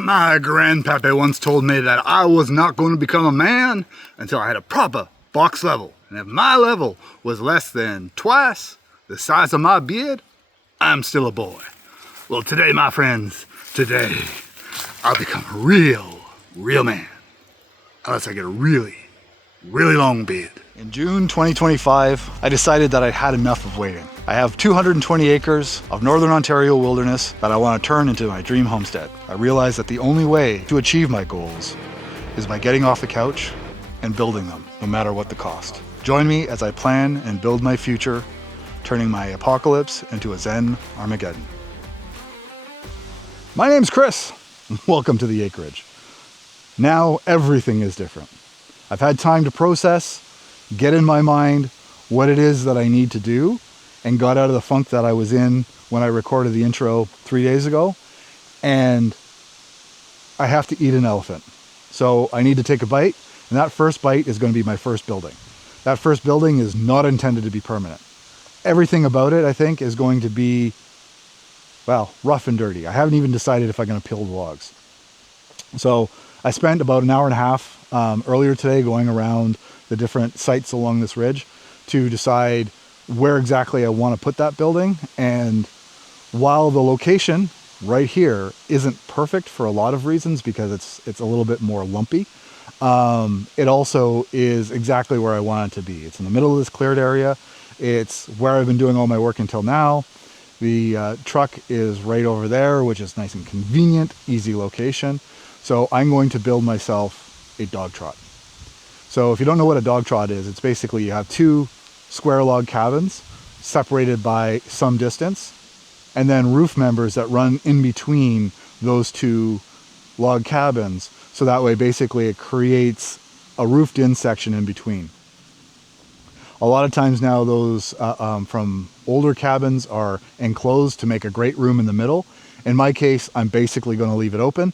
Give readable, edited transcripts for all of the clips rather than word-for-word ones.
My grandpappy once told me that I was not going to become a man until I had a proper box level. And if my level was less than twice the size of my beard, I'm still a boy. Well, today, my friends, today, I'll become a real man. Unless I get a really long beard. In June 2025, I decided that I'd had enough of waiting. I have 220 acres of Northern Ontario wilderness that I want to turn into my dream homestead. I realized that the only way to achieve my goals is by getting off the couch and building them, no matter what the cost. Join me as I plan and build my future, turning my apocalypse into a Zen Armageddon. My name's Chris. Welcome to the acreage. Now everything is different. I've had time to process, get in my mind what it is that I need to do, and got out of the funk that I was in when I recorded the intro 3 days ago. And I have to eat an elephant. So I need to take a bite, and that first bite is going to be my first building. That first building is not intended to be permanent. Everything about it, I think, is going to be, well, rough and dirty. I haven't even decided if I'm going to peel the logs. So I spent about an hour and a half earlier today going around the different sites along this ridge to decide where exactly I want to put that building. And while the location right here isn't perfect for a lot of reasons because it's a little bit more lumpy, it also is exactly where I want it to be. It's in the middle of this cleared area. It's where I've been doing all my work until now. The truck is right over there, which is nice and convenient, easy location. So I'm going to build myself a dog trot. So if you don't know what a dog trot is, it's basically you have two square log cabins separated by some distance, and then roof members that run in between those two log cabins. So that way basically it creates a roofed in section in between. A lot of times now those from older cabins are enclosed to make a great room in the middle. In my case, I'm basically going to leave it open.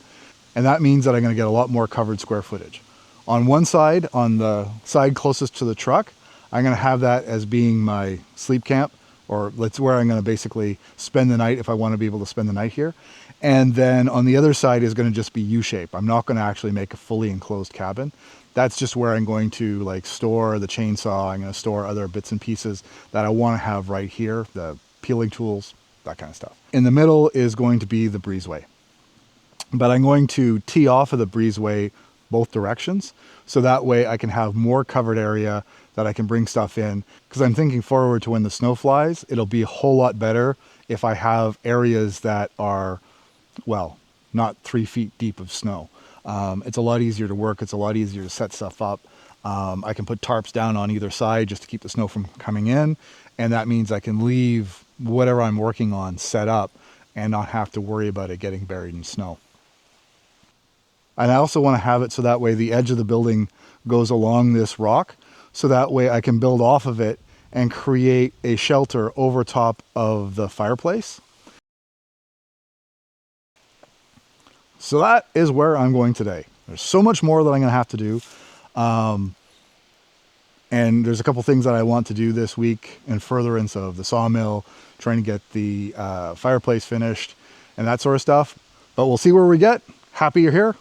And that means that I'm going to get a lot more covered square footage. On one side, on the side closest to the truck, I'm going to have that as being my sleep camp, or that's where I'm going to basically spend the night if I want to be able to spend the night here. And then on the other side is going to just be U-shape. I'm not going to actually make a fully enclosed cabin. That's just where I'm going to like store the chainsaw. I'm going to store other bits and pieces that I want to have right here, the peeling tools, that kind of stuff. In the middle is going to be the breezeway. But I'm going to tee off of the breezeway both directions, so that way I can have more covered area that I can bring stuff in. Because I'm thinking forward to when the snow flies, it'll be a whole lot better if I have areas that are, well, not 3 feet deep of snow. It's a lot easier to work. It's a lot easier to set stuff up. I can put tarps down on either side just to keep the snow from coming in. And that means I can leave whatever I'm working on set up and not have to worry about it getting buried in snow. And I also want to have it so that way the edge of the building goes along this rock, so that way I can build off of it and create a shelter over top of the fireplace. So that is where I'm going today. There's so much more that I'm going to have to do. And there's a couple things that I want to do this week in furtherance of the sawmill, trying to get the fireplace finished and that sort of stuff. But we'll see where we get. Happy you're here.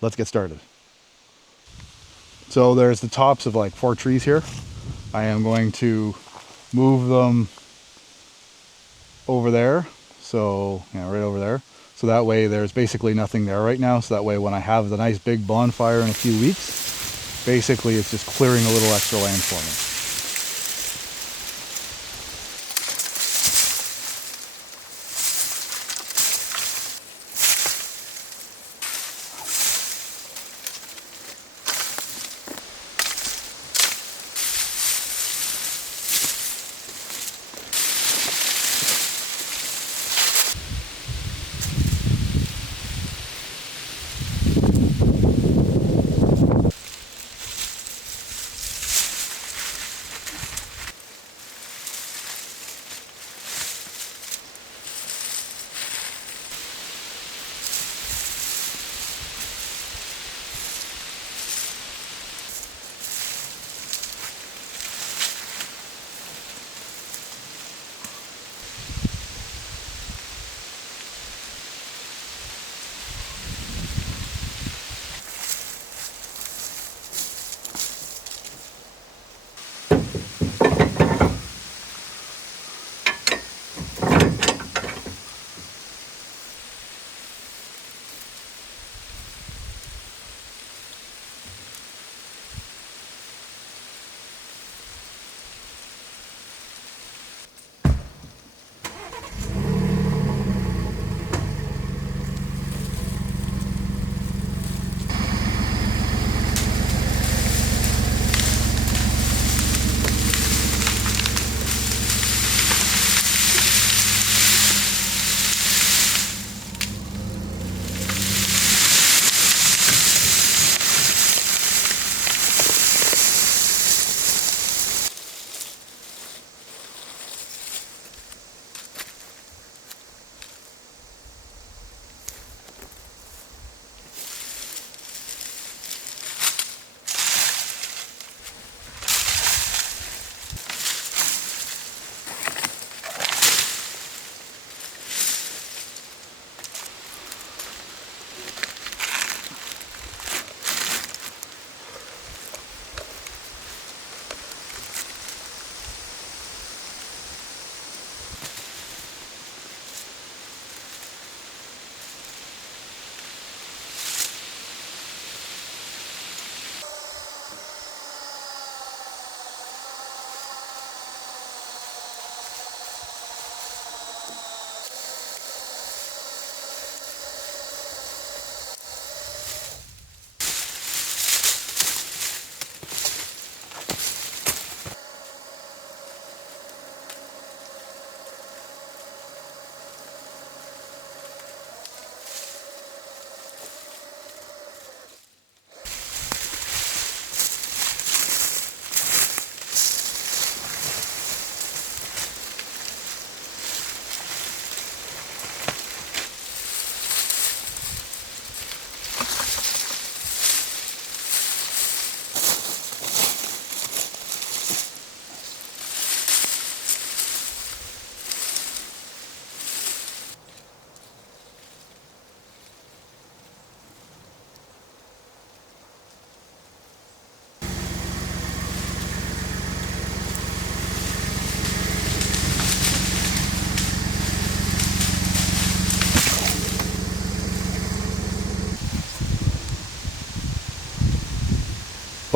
Let's get started. So there's the tops of like 4 trees here. I am going to move them over there. So, yeah, right over there. So that way there's basically nothing there right now. So that way when I have the nice big bonfire in a few weeks, basically it's just clearing a little extra land for me.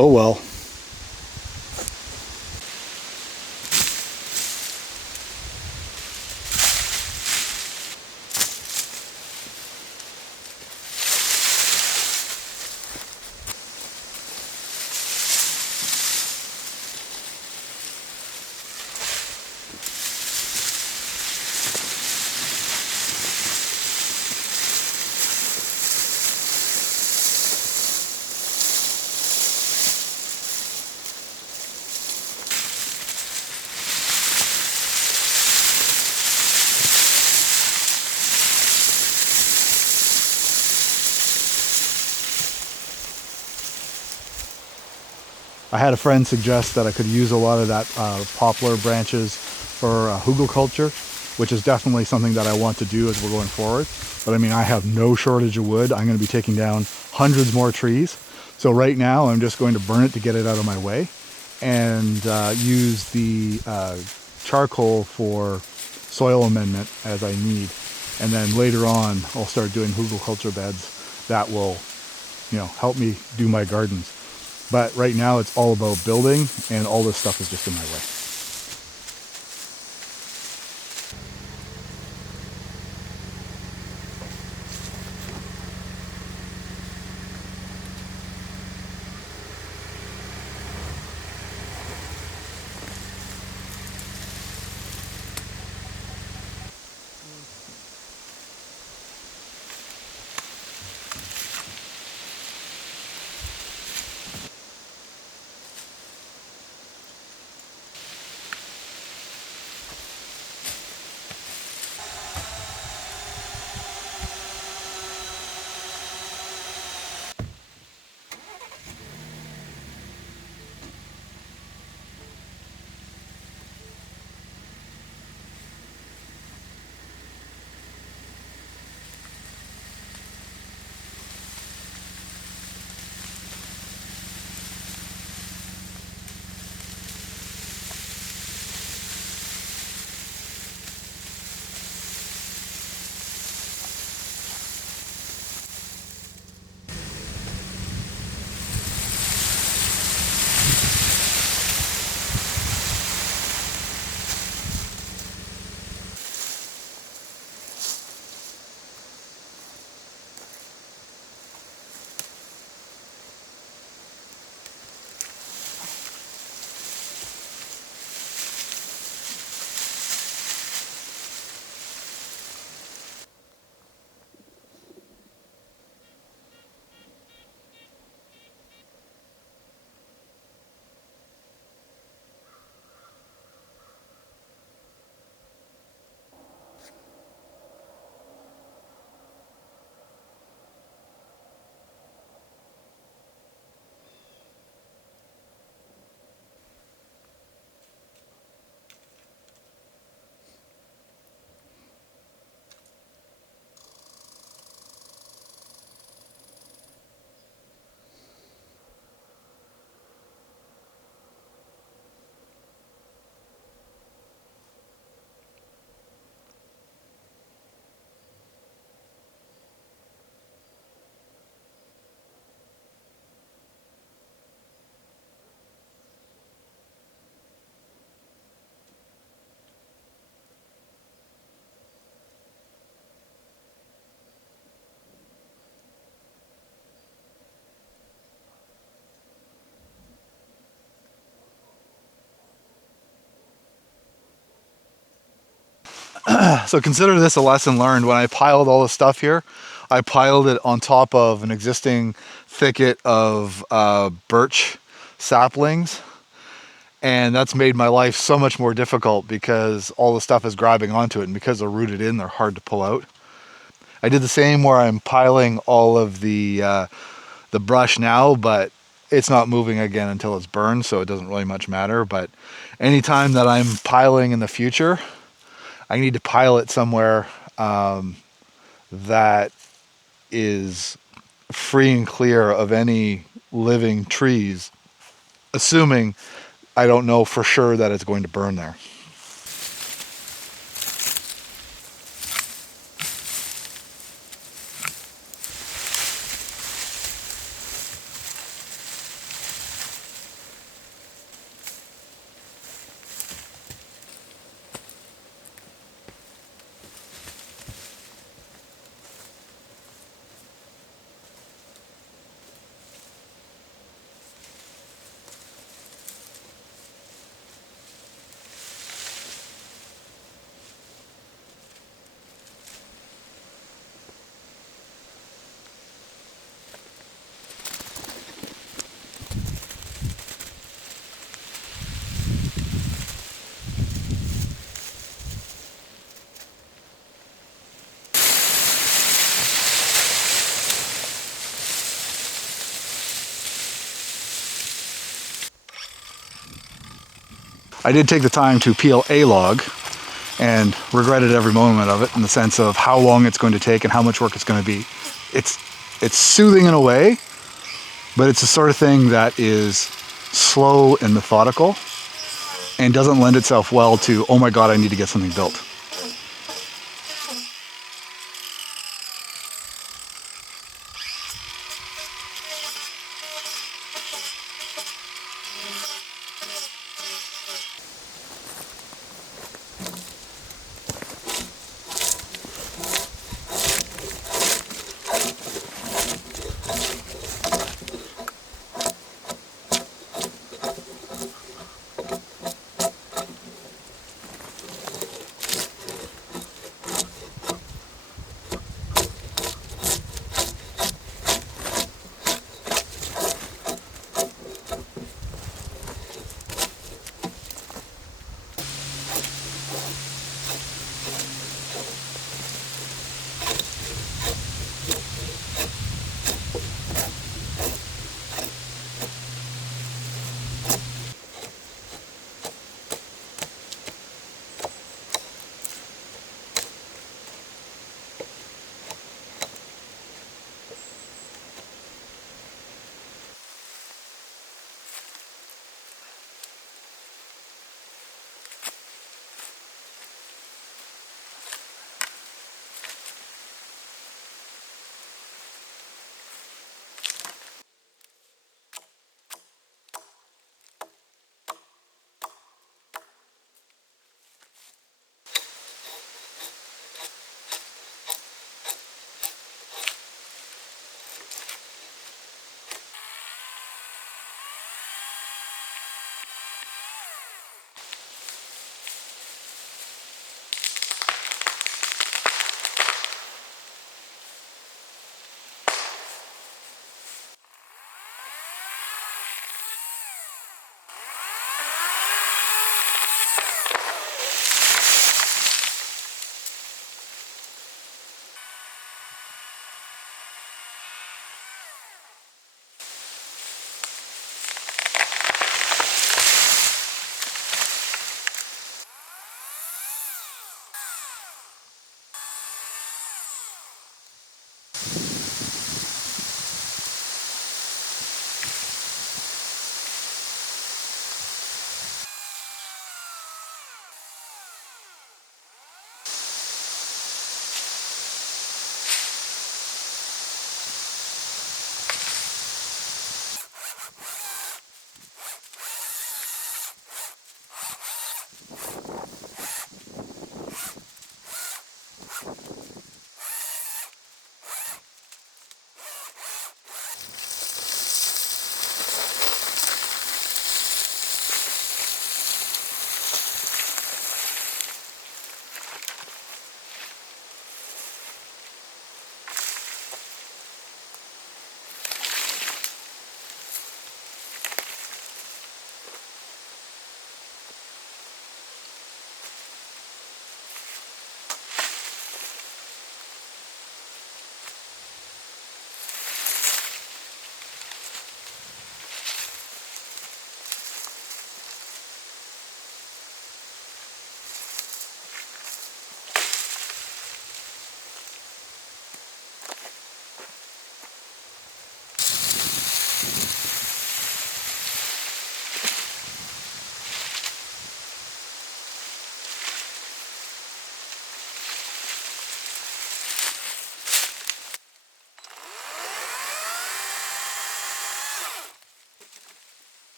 Oh well. I had a friend suggest that I could use a lot of that poplar branches for hugelkultur, which is definitely something that I want to do as we're going forward. But I mean, I have no shortage of wood. I'm going to be taking down hundreds more trees. So right now I'm just going to burn it to get it out of my way and use the charcoal for soil amendment as I need. And then later on, I'll start doing hugelkultur beds that will, help me do my gardens. But right now it's all about building, and all this stuff is just in my way. So consider this a lesson learned. When I piled all the stuff here, I piled it on top of an existing thicket of birch saplings, and that's made my life so much more difficult because all the stuff is grabbing onto it, and because they're rooted in, they're hard to pull out. I did the same where I'm piling all of the brush now, but it's not moving again until it's burned, so it doesn't really much matter. But anytime that I'm piling in the future, I need to pile it somewhere that is free and clear of any living trees, assuming I don't know for sure that it's going to burn there. I did take the time to peel a log and regretted every moment of it in the sense of how long it's going to take and how much work it's going to be. It's soothing in a way, but it's the sort of thing that is slow and methodical and doesn't lend itself well to, oh my God, I need to get something built.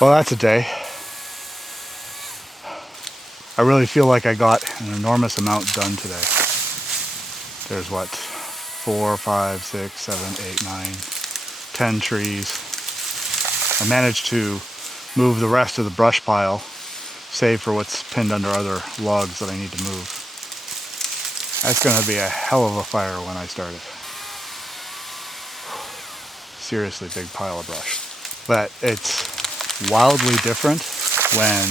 Well, that's a day. I really feel like I got an enormous amount done today. There's what, 4, 5, 6, 7, 8, 9, 10 trees. I managed to move the rest of the brush pile, save for what's pinned under other logs that I need to move. That's going to be a hell of a fire when I start it. Seriously big pile of brush. But it's wildly different when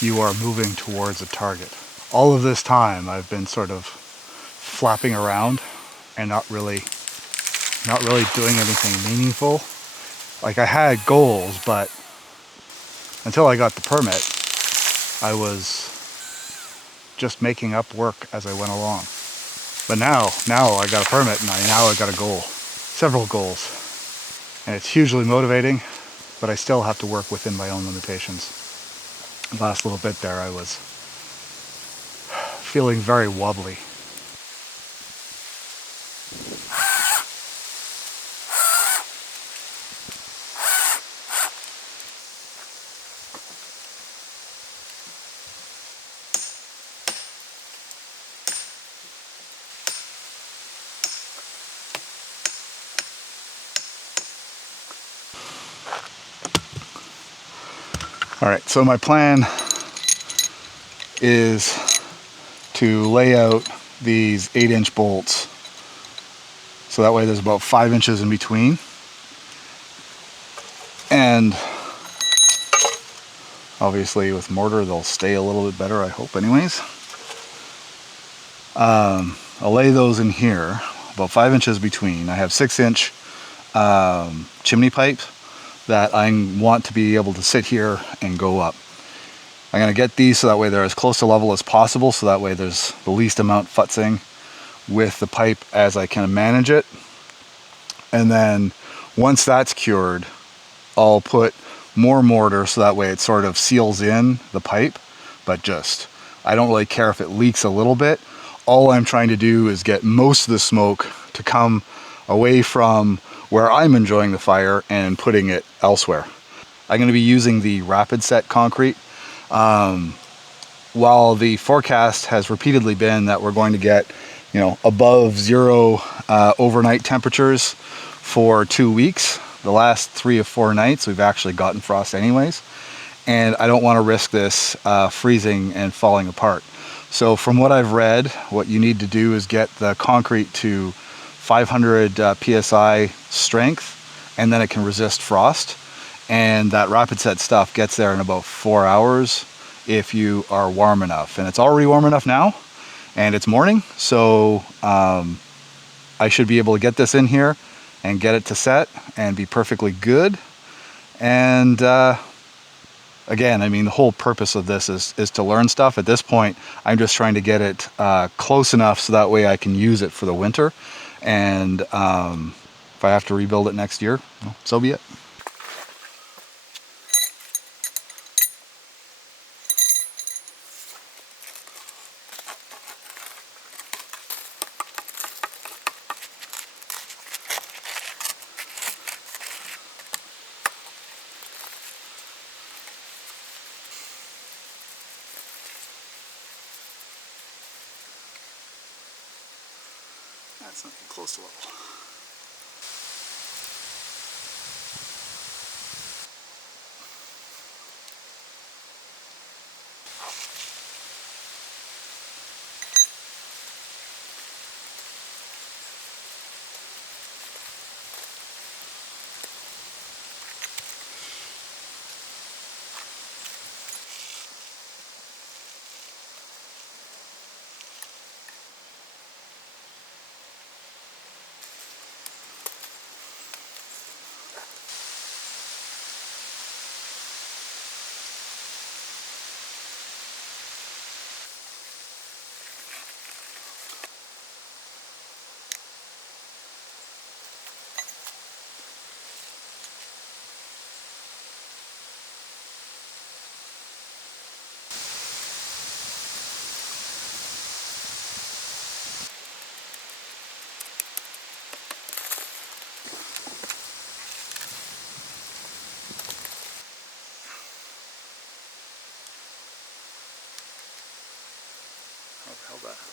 you are moving towards a target. All of this time I've been sort of flapping around and not really doing anything meaningful. Like, I had goals, but until I got the permit, I was just making up work as I went along. But now I got a permit and now I got a goal, several goals. And it's hugely motivating, but I still have to work within my own limitations. The last little bit there, I was feeling very wobbly. All right, so my plan is to lay out these 8-inch bolts. So that way there's about 5 inches in between. And obviously with mortar, they'll stay a little bit better, I hope anyways. I'll lay those in here, about 5 inches between. I have 6-inch chimney pipe that I want to be able to sit here and go up. I'm going to get these so that way they're as close to level as possible, so that way there's the least amount futzing with the pipe as I can manage it. And then once that's cured, I'll put more mortar so that way it sort of seals in the pipe, but just, I don't really care if it leaks a little bit. All I'm trying to do is get most of the smoke to come away from where I'm enjoying the fire and putting it elsewhere. I'm going to be using the rapid set concrete. While the forecast has repeatedly been that we're going to get, above 0 overnight temperatures for 2 weeks, the last 3 or 4 nights we've actually gotten frost anyways, and I don't want to risk this freezing and falling apart. So from what I've read, what you need to do is get the concrete to 500 psi strength, and then it can resist frost. And that rapid set stuff gets there in about 4 hours if you are warm enough. And it's already warm enough now, and it's morning, so I should be able to get this in here and get it to set and be perfectly good. And again, I mean, the whole purpose of this is to learn stuff. At this point, I'm just trying to get it close enough so that way I can use it for the winter. And if I have to rebuild it next year, well, so be it. That's not even close to level. how'd that happen?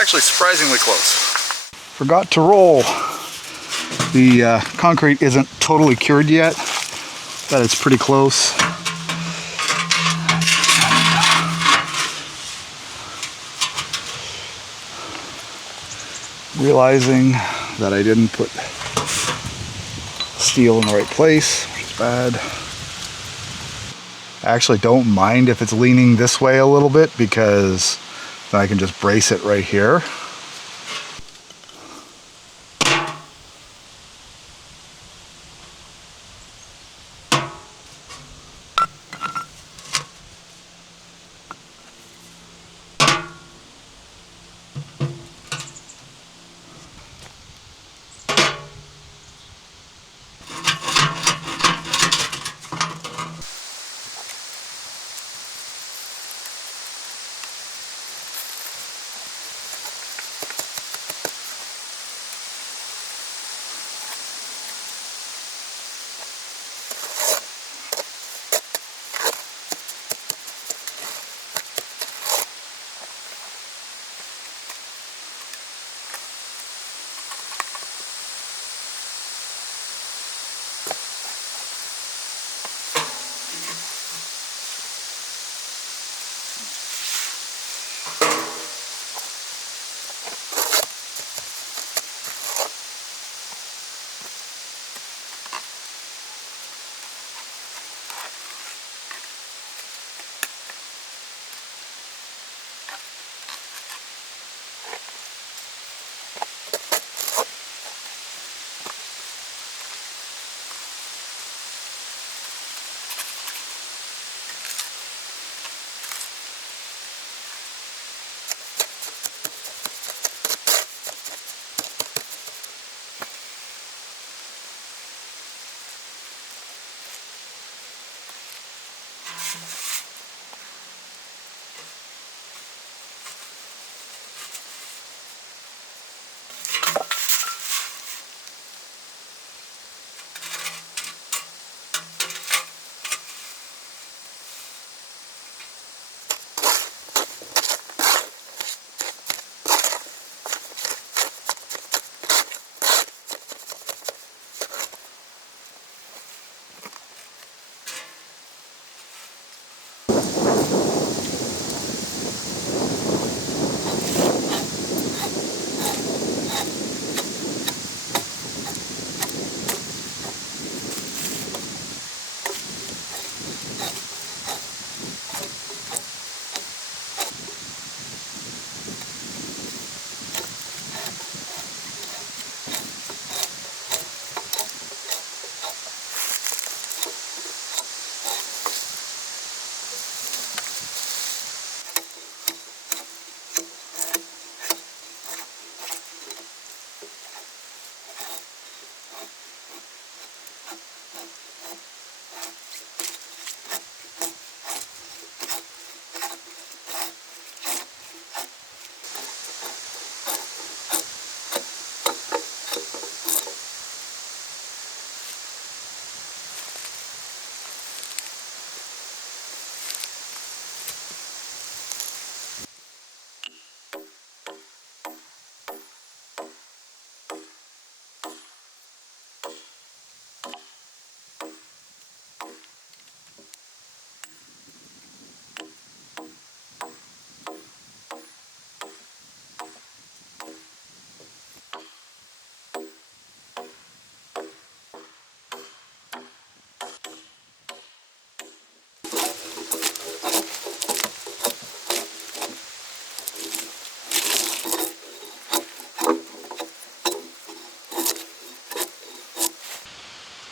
Actually surprisingly close. Forgot to roll. The concrete isn't totally cured yet, but it's pretty close. Realizing that I didn't put steel in the right place, which is bad. I actually don't mind if it's leaning this way a little bit because then I can just brace it right here.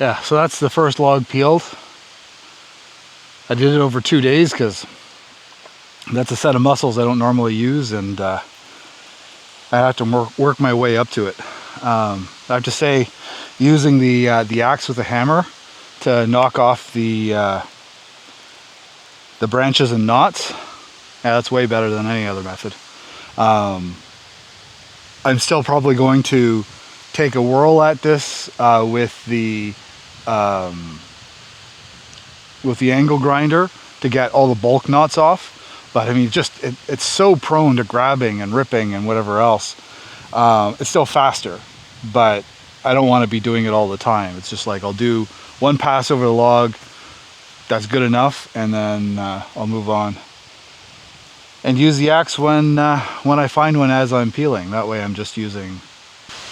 Yeah, so that's the first log peeled. I did it over 2 days because That's a set of muscles I don't normally use, and I have to work my way up to it. I have to say, using the axe with a hammer to knock off the branches and knots, yeah, that's way better than any other method. I'm still probably going to take a whirl at this with the angle grinder to get all the bulk knots off. But I mean, it's so prone to grabbing and ripping and whatever else. It's still faster, but I don't want to be doing it all the time. It's just like I'll do one pass over the log, that's good enough, and then I'll move on. And use the axe when I find one as I'm peeling. That way I'm just using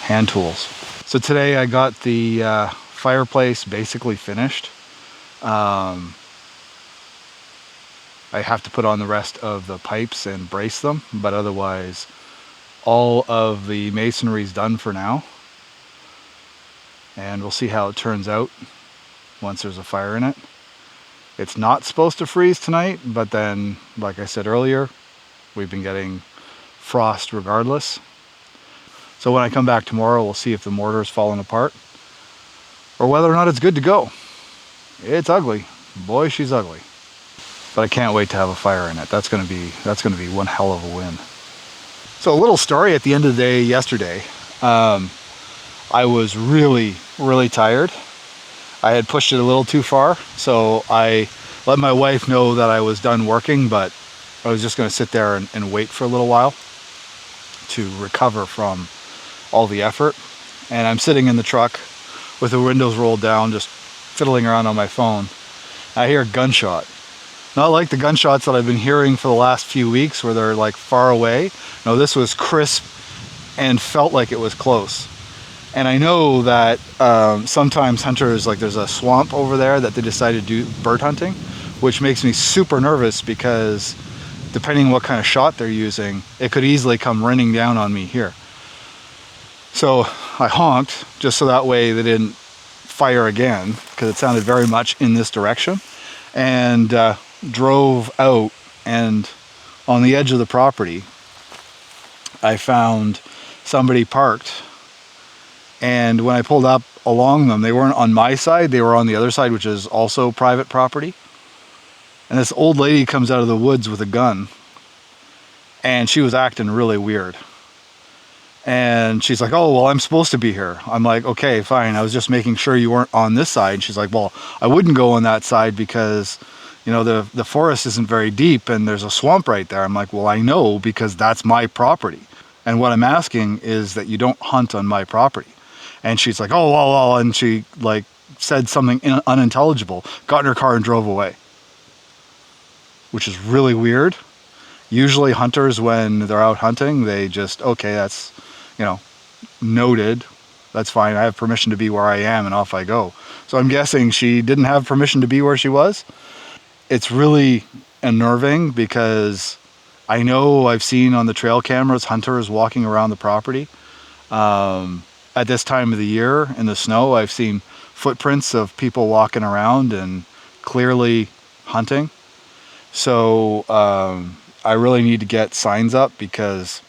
hand tools. So today I got the fireplace basically finished. I have to put on the rest of the pipes and brace them, but otherwise all of the masonry is done for now. And we'll see how it turns out once there's a fire in it. It's not supposed to freeze tonight, but then, like I said earlier, we've been getting frost regardless. So when I come back tomorrow, we'll see if the mortar's fallen apart or whether or not it's good to go. It's ugly. Boy, she's ugly. But I can't wait to have a fire in it. That's gonna be one hell of a win. So a little story at the end of the day yesterday. I was really, really tired. I had pushed it a little too far, so I let my wife know that I was done working, but I was just going to sit there and wait for a little while to recover from all the effort. And I'm sitting in the truck with the windows rolled down, just fiddling around on my phone. I hear a gunshot. Not like the gunshots that I've been hearing for the last few weeks where they're like far away. No, this was crisp and felt like it was close. And I know that sometimes hunters, like there's a swamp over there that they decided to do bird hunting, which makes me super nervous because depending on what kind of shot they're using, it could easily come raining down on me here. So I honked just so that way they didn't fire again, because it sounded very much in this direction, and drove out. And on the edge of the property, I found somebody parked. And when I pulled up along them, they weren't on my side, they were on the other side, which is also private property. And this old lady comes out of the woods with a gun, and she was acting really weird. And she's like, oh, well, I'm supposed to be here. I'm like, okay, fine. I was just making sure you weren't on this side. And she's like, well, I wouldn't go on that side because, you know, the forest isn't very deep and there's a swamp right there. I'm like, well, I know, because that's my property. And what I'm asking is that you don't hunt on my property. And she's like, oh, well, and she like said something unintelligible, got in her car and drove away. Which is really weird. Usually hunters, when they're out hunting, they just, okay, that's, you know, noted. That's fine. I have permission to be where I am, and off I go. So I'm guessing she didn't have permission to be where she was. It's really unnerving because I know I've seen on the trail cameras hunters walking around the property. At this time of the year in the snow, I've seen footprints of people walking around and clearly hunting. So I really need to get signs up, because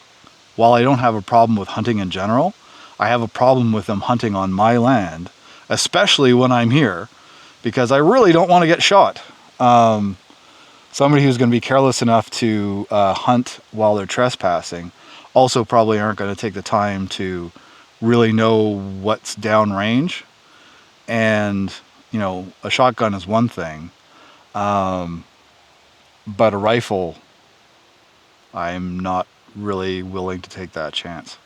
while I don't have a problem with hunting in general, I have a problem with them hunting on my land, especially when I'm here, because I really don't want to get shot. Somebody who's going to be careless enough to hunt while they're trespassing also probably aren't going to take the time to really know what's downrange. And, you know, a shotgun is one thing, but a rifle, I'm not really willing to take that chance.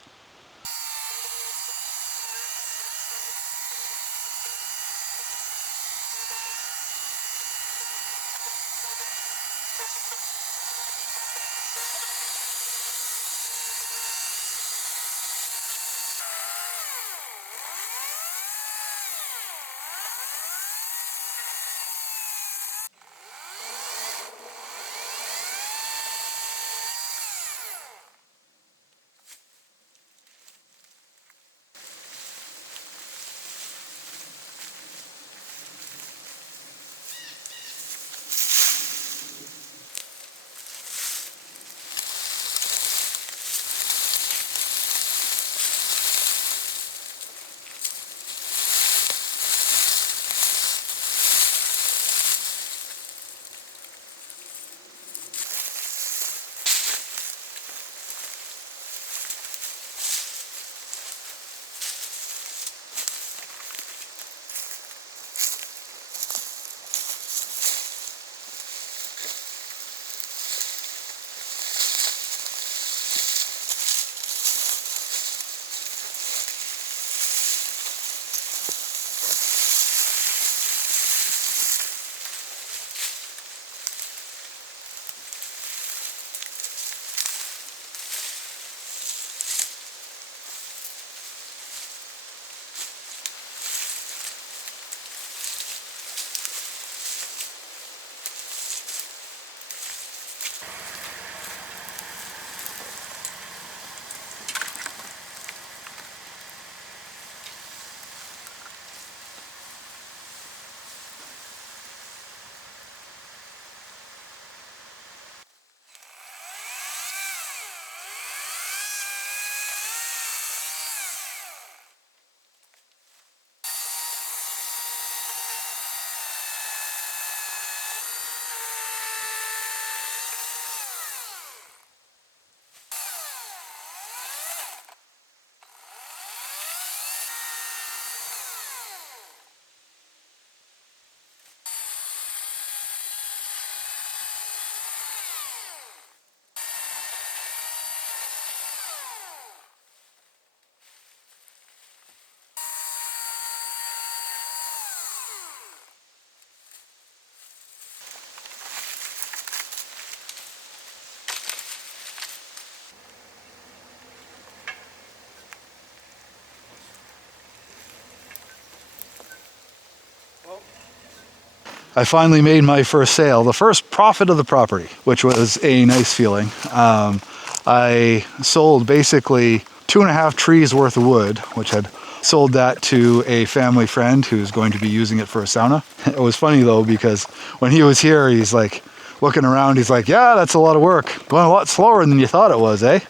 I finally made my first sale, the first profit of the property, which was a nice feeling. I sold basically 2.5 trees worth of wood, which had sold that to a family friend who's going to be using it for a sauna. It was funny though, because when he was here, he's like looking around, he's like, yeah, that's a lot of work. Going a lot slower than you thought it was, eh?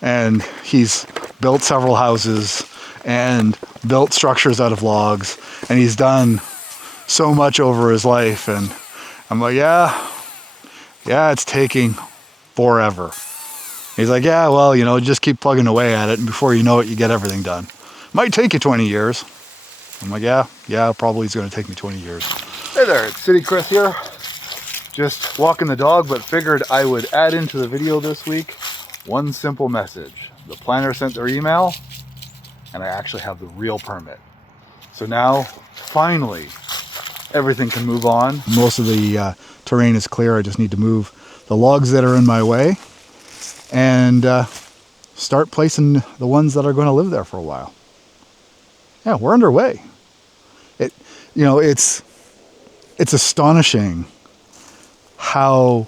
And he's built several houses and built structures out of logs, and he's done so much over his life. And I'm like, yeah, it's taking forever. He's like, yeah, well, just keep plugging away at it, and before you know it, you get everything done. Might take you 20 years. I'm like, yeah, probably it's going to take me 20 years. Hey there, it's City Chris here. Just walking the dog, but figured I would add into the video this week one simple message. The planner sent their email, and I actually have the real permit. So now, finally, everything can move on. Most of the terrain is clear. I just need to move the logs that are in my way and start placing the ones that are going to live there for a while. Yeah, we're underway. It's astonishing how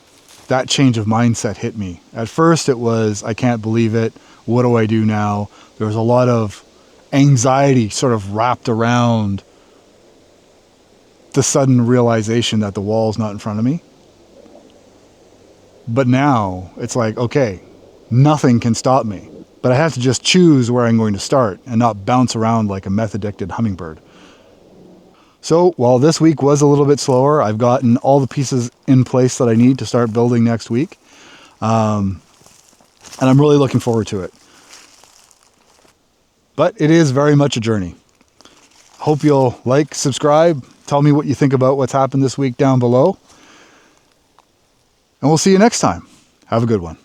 that change of mindset hit me. At first it was, I can't believe it. What do I do now? There was a lot of anxiety sort of wrapped around the sudden realization that the wall's not in front of me. But now it's like, okay, nothing can stop me. But I have to just choose where I'm going to start and not bounce around like a meth-addicted hummingbird. So while this week was a little bit slower, I've gotten all the pieces in place that I need to start building next week. And I'm really looking forward to it. But it is very much a journey. Hope you'll like, subscribe, tell me what you think about what's happened this week down below. And we'll see you next time. Have a good one.